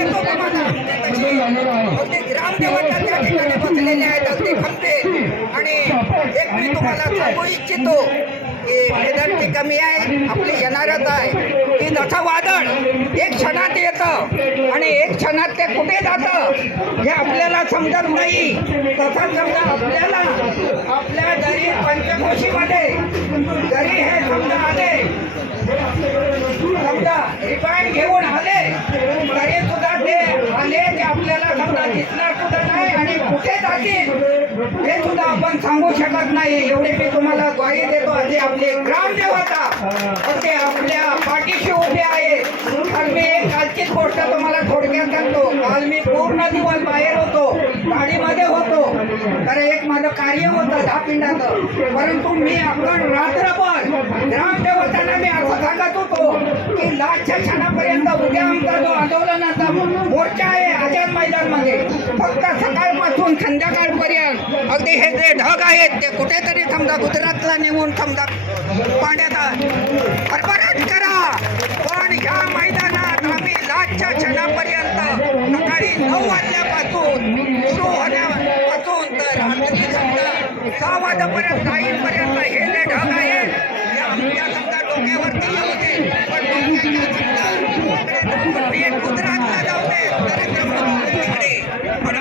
आमचे तसे अगदी ग्रामदेवता त्या ठिकाणी बसलेले आहेत अगदी खंबे. आणि एक मी तुम्हाला सांगू इच्छितो की वेदांती कमी आहे आपली येणारच आहे. की जसं वादळ एक क्षणात येतं आणि एक क्षणात ते कुठे जातं हे आपल्याला समजत नाही. तसंच समजा आपल्याला आपल्या जरी पंचकोशीमध्ये जरी हे समजा आले. सांगू शकत नाही. एवढे मी तुम्हाला ग्वाही देतो. असे आपले ग्रामदेवता असे आपल्या पाठीशी उभे आहे तर मी एक कालचीच गोष्ट तुम्हाला थोडक्यात सांगतो. काल मी पूर्ण दिवस बाहेर होतो. गाडीमध्ये होतो. तर एक माझं कार्य होतं दहा पिंडाचं परंतु मी आपण रात्रभर ग्रामदेवतांना मी असं सांगत होतो की लास्टच्या क्षणापर्यंत उद्या आमचा जो आंदोलनाचा मोर्चा आहे आझाद मैदानमध्ये फक्त सकाळपासून संध्याकाळपर्यंत अगदी हे जे ढग आहेत ते कुठेतरी समजा गुजरातला नेऊन समजा पाण्यात भरभराट करा. पण ह्या मैदानात आम्ही लास्टच्या क्षणापर्यंत सकाळी नऊ वाजल्यापासून सुरू होण्यापासून तर रात्री समजा सहा वाजेपर्यंत जाईपर्यंत हे जे ढग आहेत ते आमच्या समजा डोक्यावरती येऊ दे पण डोक्याच्या समजा गुजरातला जाऊ दे कार्यक्रम तिकडे. पण